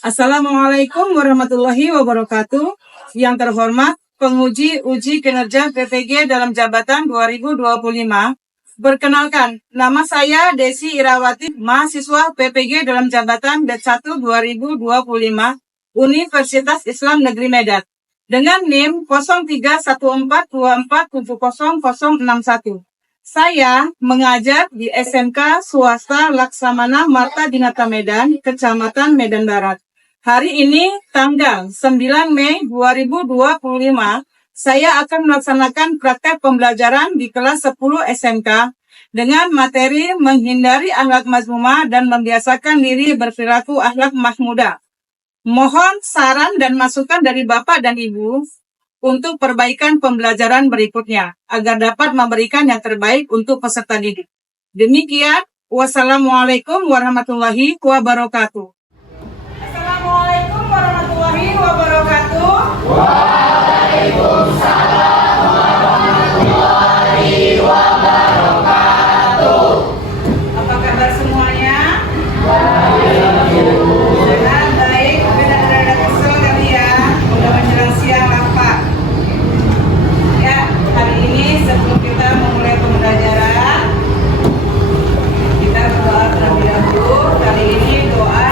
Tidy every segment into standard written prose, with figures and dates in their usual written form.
Assalamualaikum warahmatullahi wabarakatuh. Yang terhormat, penguji uji kinerja PPG dalam jabatan 2025. Perkenalkan, nama saya Desi Irawati, mahasiswa PPG dalam jabatan D1 2025, Universitas Islam Negeri Medan, dengan NIM 031424700061. Saya mengajar di SMK Swasta Laksamana Marta Dinata Medan, Kecamatan Medan Barat. Hari ini, tanggal 9 Mei 2025, saya akan melaksanakan praktek pembelajaran di kelas 10 SMK dengan materi menghindari akhlak mazmumah dan membiasakan diri berperilaku akhlak mahmudah. Mohon saran dan masukan dari Bapak dan Ibu untuk perbaikan pembelajaran berikutnya, agar dapat memberikan yang terbaik untuk peserta didik. Demikian, wassalamualaikum warahmatullahi wabarakatuh. Assalamualaikum warahmatullahi wabarakatuh. Waalaikumsalam warahmatullahi wabarakatuh. Apa kabar semuanya? Dengan baik, dan ada kesel kali ya. Udah menjelang siang lapar. Ya, hari ini sebelum kita memulai pembelajaran, kita berdoa terlebih dahulu. Kali ini doa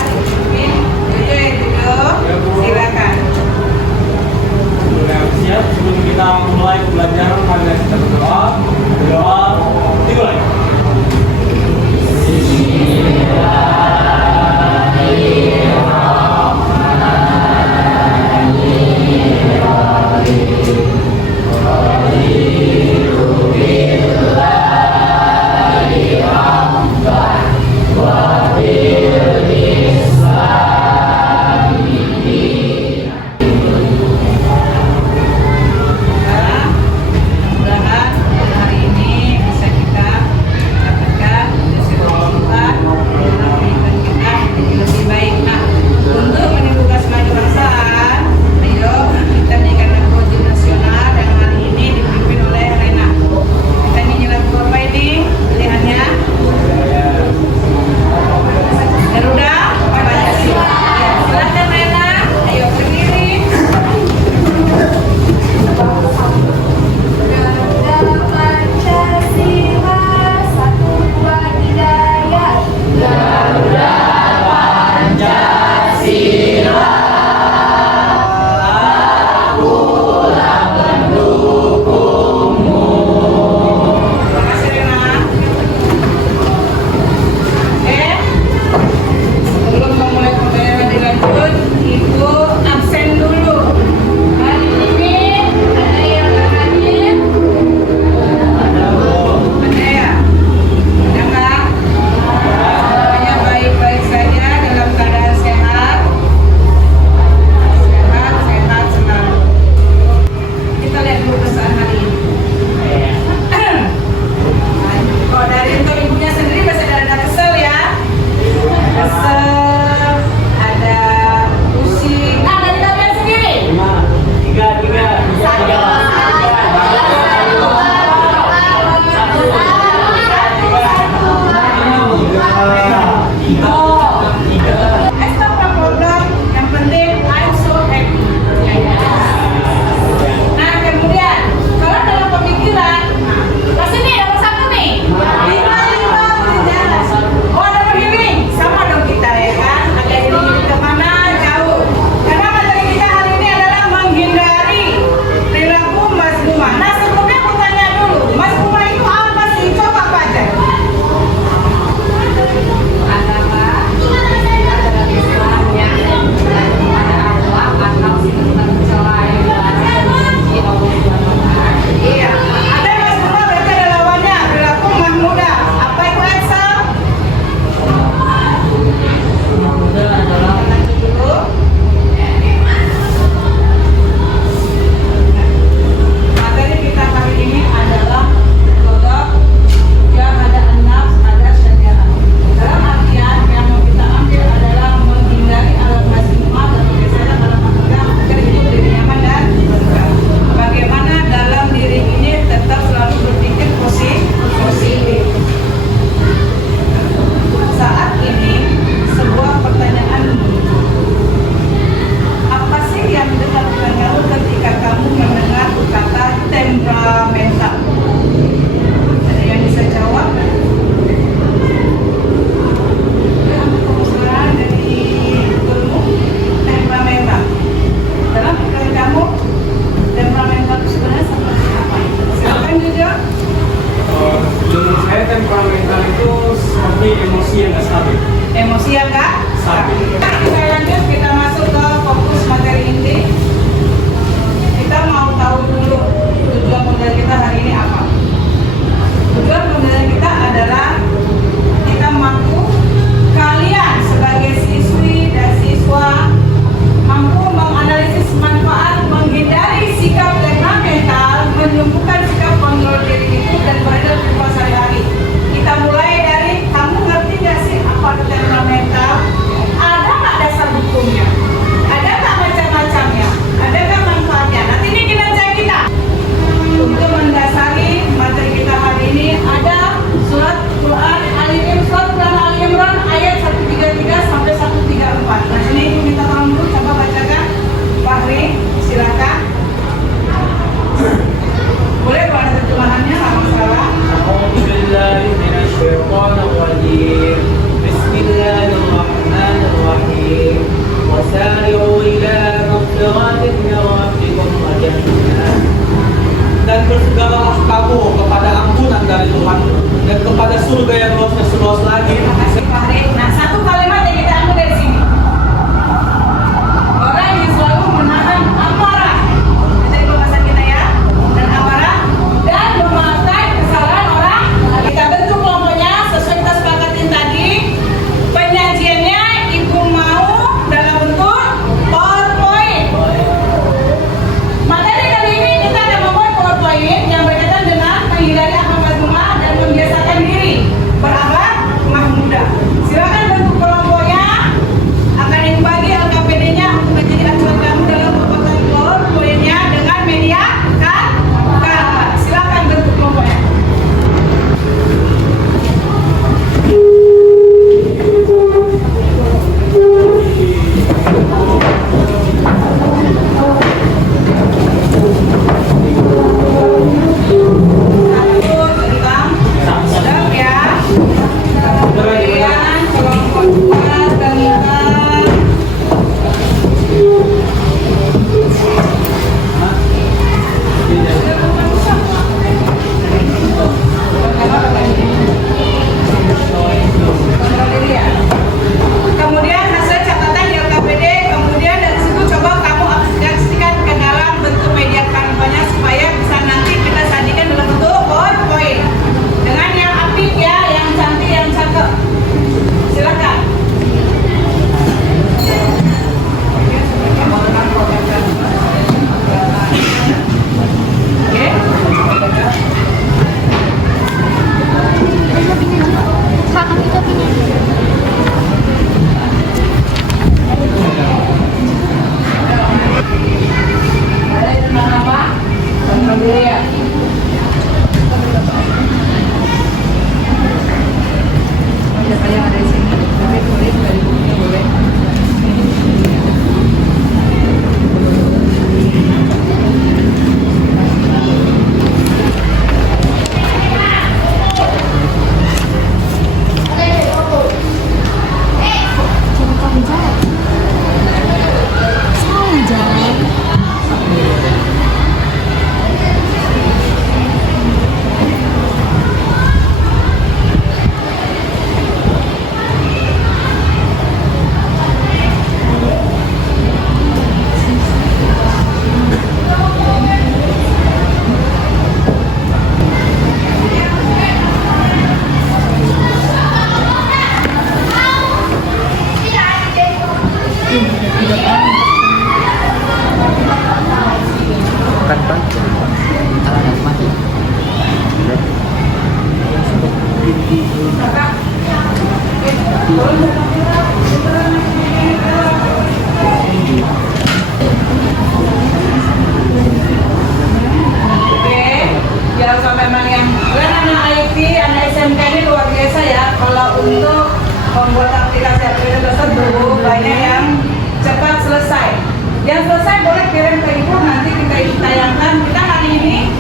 Yang selesai boleh kirim ke ibu, nanti kita tayangkan. Kita hari ini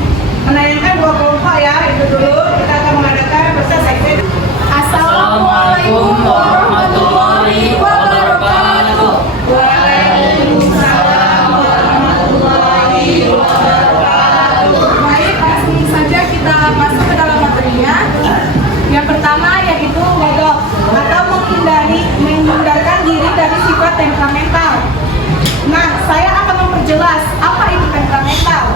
menayangkan 2 kelompok ya, itu dulu. Kita akan mengadakan peserta seksi. Assalamualaikum warahmatullahi wabarakatuh. Waalaikumsalam warahmatullahi wabarakatuh. Baik, langsung saja kita masuk ke dalam materinya. Yang pertama yaitu godok atau menghindarkan diri dari sifat temperamental. Nah, saya akan memperjelas apa itu temperamental.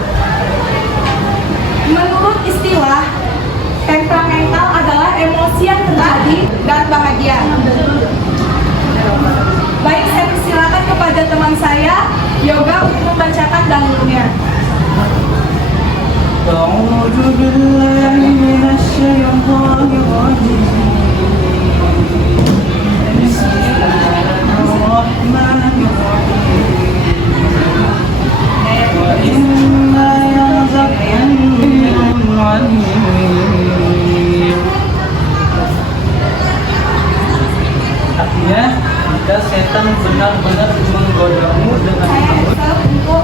Menurut istilah, temperamental adalah emosi yang terjadi dan bahagia. Baik, saya persilakan kepada teman saya, Yoga, untuk membacakan dalilnya. A'udzu billahi minasyaitonir rajim. Bismillahirrahmanirrahim. Wa inna yazakkum alim. Artinya, jika setan benar-benar menggodamu dengan Saya Excel untuk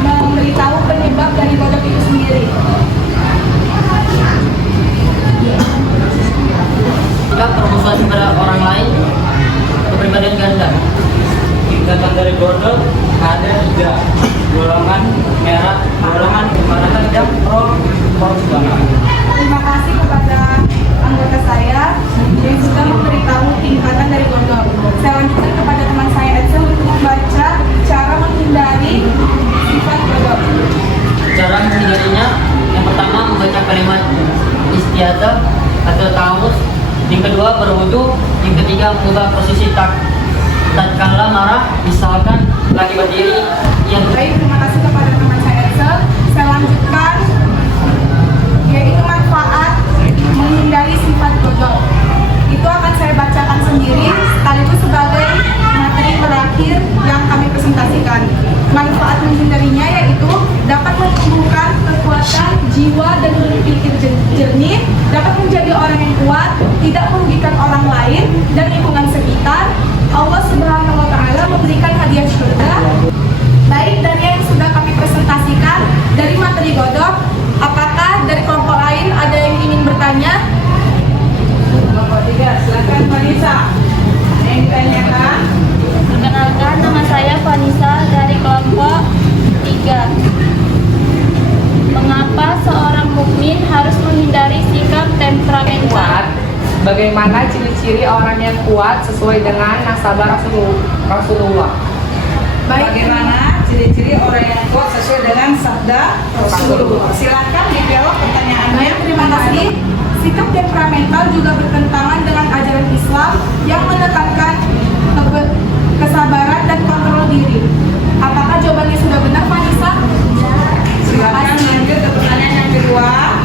memberitahu penyebab dari godok itu sendiri. Jika permusuhan kepada orang lain, kepribadian ganda. Tingkatan dari godok ada 3, golongan merah, golongan kemarahan, dan proporsional. Terima kasih kepada anggota saya yang sudah memberitahu tingkatan dari godok. Saya lanjutkan kepada teman saya Excel untuk membaca cara menghindari sifat godok. Cara menghindarinya, yang pertama membaca kalimat istiadah atau ta'awudz, yang kedua berwudu, yang ketiga mengubah posisi tatkala marah, misalkan lagi berdiri. Yang Baik, terima kasih kepada teman saya Excel. Saya lanjutkan yaitu manfaat menghindari sifat godok. Itu akan saya bacakan sendiri sekaligus sebagai materi terakhir yang kami presentasikan. Manfaat menghindarinya yaitu dapat menumbuhkan kekuatan jiwa dan berpikir jernih, dapat menjadi orang yang kuat, tidak merugikan orang lain dan lingkungan sekitar. Allah Subhanahu wa Ta'ala memberikan hadiah surga. Baik, dari yang sudah kami presentasikan dari materi godok, apakah dari kelompok lain ada yang ingin bertanya? Kelompok 3, silakan Vanessa. Yang ditanyakan. Perkenalkan, nama saya Vanessa dari kelompok 3. Mengapa seorang mukmin harus menghindari sikap temperamental? Bagaimana ciri-ciri orang yang kuat sesuai dengan nasabah Rasulullah? Bagaimana ciri-ciri orang yang kuat sesuai dengan sabda Rasulullah? Silakan dijawab pertanyaannya. Terima kasih. Sikap temperamental juga bertentangan dengan ajaran Islam yang menekankan kesabaran dan kontrol diri. Apakah jawabannya sudah benar, Vanessa? Silakan lanjut ke pertanyaan yang kedua.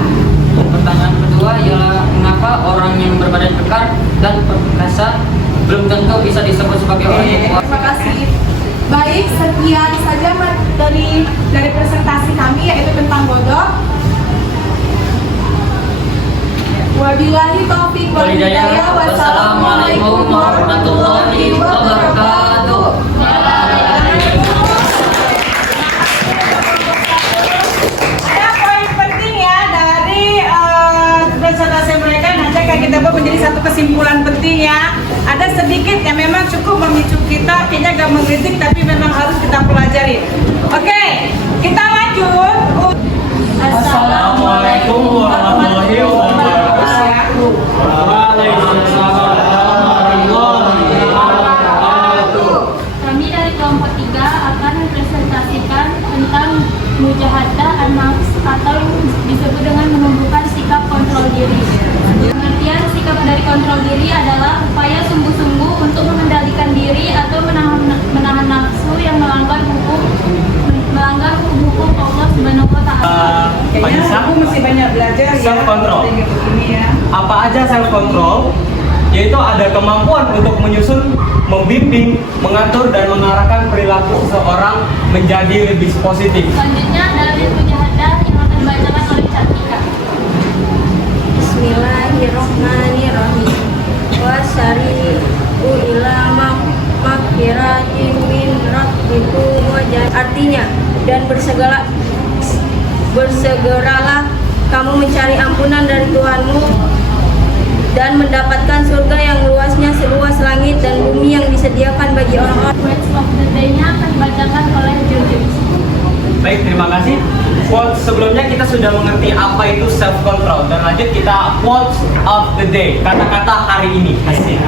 pertanyaan kedua ialah mengapa orang yang berbadan kekar dan perkasa belum tentu bisa disebut sebagai orang yang kuat. Terima kasih. Baik, sekian saja materi dari presentasi kami yaitu tentang godok. Wabillahi taufiq wal hidayah. Wassalamualaikum warahmatullahi wabarakatuh. Ada poin penting ya dari presentasi mereka, nanti akan kita buat menjadi satu kesimpulan penting ya. Ada sedikit yang memang cukup memicu kita, kayaknya gak mengkritik tapi memang harus kita pelajari. Oke, kita lanjut. Assalamualaikum warahmatullahi wabarakatuh. Waalaikumsalam warahmatullahi wabarakatuh. Kami dari kelompok 3 akan mempresentasikan tentang mujahadah an-nafs atau yang disebut dengan menumbuhkan sikap kontrol diri. Pengertian sikap dari kontrol diri adalah upaya sungguh-sungguh untuk mengendalikan diri atau menahan nafsu yang melanggar hukum Allah Subhanahu wa Ta'ala. Kayaknya aku masih banyak belajar ya. Self control. Ini ya. Apa aja self control? Yaitu ada kemampuan untuk menyusun, membimbing, mengatur dan mengarahkan perilaku seseorang menjadi lebih positif. Selanjutnya dari mujahadah yang akan dibacakan oleh Cantika. Bismillahirrahmanirrahim. Wasyari'u ila magfiratin min rabbikum wa artinya, dan bersegeralah kamu mencari ampunan dari Tuhanmu dan mendapatkan surga yang luasnya seluas langit dan bumi yang disediakan bagi orang-orang. Words of the day-nya akan dibacakan oleh Jojo. Baik, terima kasih. Quote sebelumnya kita sudah mengerti apa itu self control dan lanjut kita quote of the day, kata-kata hari ini. Asik.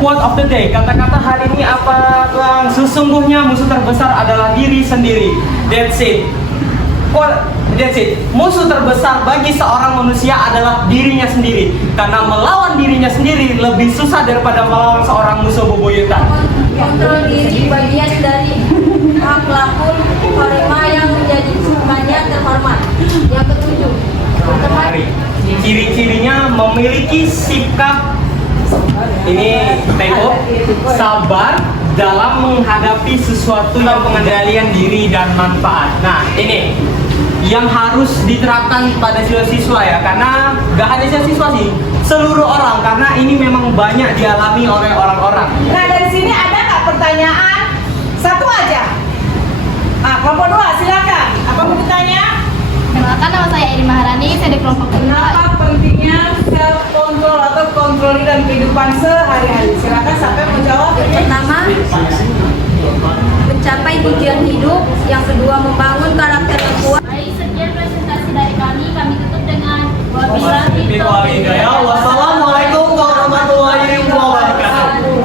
Quote of the day, kata-kata hari ini apa Tuang? Sesungguhnya musuh terbesar adalah diri sendiri. That's it. Quote, that's it. Musuh terbesar bagi seorang manusia adalah dirinya sendiri. Karena melawan dirinya sendiri lebih susah daripada melawan seorang musuh bebuyutan. Kontrol diri bagian dari hak lakul korema yang menjadi sukanya terhormat. Yang ketujuh, Mari. Ciri-cirinya memiliki sikap ini tengok sabar dalam menghadapi sesuatu yang pengendalian diri dan manfaat. Nah, ini yang harus diterapkan pada siswa-siswa ya, karena gak hanya siswa sih, seluruh orang, karena ini memang banyak dialami oleh orang-orang. Nah, dari sini ada nggak pertanyaan? Satu aja. Kelompok 2, silakan. Apa mau ditanya? Perkenalkan, nama saya Edi Maharani, saya di kelompok kedua. Kenapa pentingnya self control atau kontrol dalam kehidupan sehari-hari? Silakan siapa yang mau jawab? pertama, mencapai tujuan hidup. Yang kedua, membangun karakter yang kuat. Baik, sekian presentasi dari kami. Kami tutup dengan wabillahi taufiq. Wassalamualaikum warahmatullahi wabarakatuh.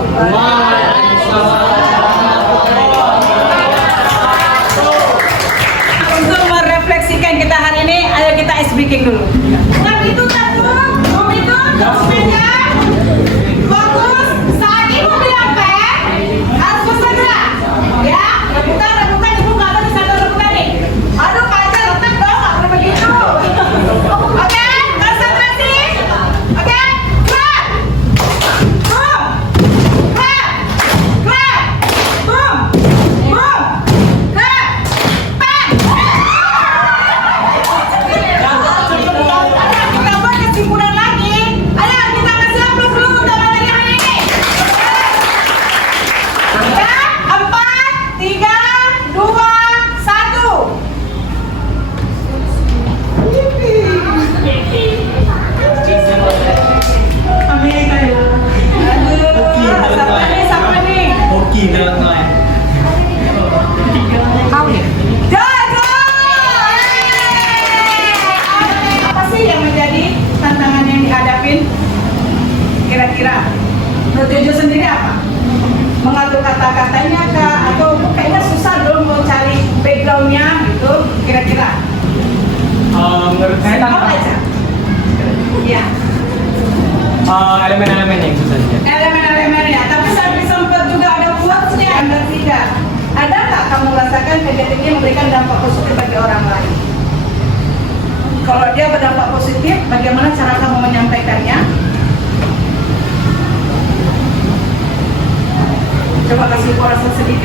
Untuk merefleksikan kita hari ini, ayo kita ice breaking dulu. Bukan itu satu, belum itu, dokumennya. Bagus, saat ibu bilang pen, harus bersegera. Ya, rebutan, ibu nggak ada di sana rebutan nih. Aduh, pacar letak dong, nggak perlu begitu. Oke, konsentrasi. Oke, clap. Boom. Clap. Clap. Boom. Boom. Clap. Pen. Kita buat kesimpulan lagi. Ayo kita kasih aplaus dulu untuk materi hari ini. Ya, 4, 3, 2, 1. Amin. Aduh, siapa nih? Oke, dalam lain. Jojo! Apa sih yang menjadi tantangan yang dihadapin? Kira-kira menurut Jojo sendiri apa? Mengatur kata-katanya kah? Atau kayaknya susah dong mau cari backgroundnya gitu? Kira-kira? Menurut saya Apa aja? Iya. elemen-elemen yang susah saja. Elemen-elemennya, tapi sampai sempat juga ada quotes-nya, Anda tidak. Ada nggak kamu rasakan kegiatan ini memberikan dampak positif bagi orang lain? Kalau dia berdampak positif, bagaimana cara kamu menyampaikannya? Coba kasih ulasan sedikit.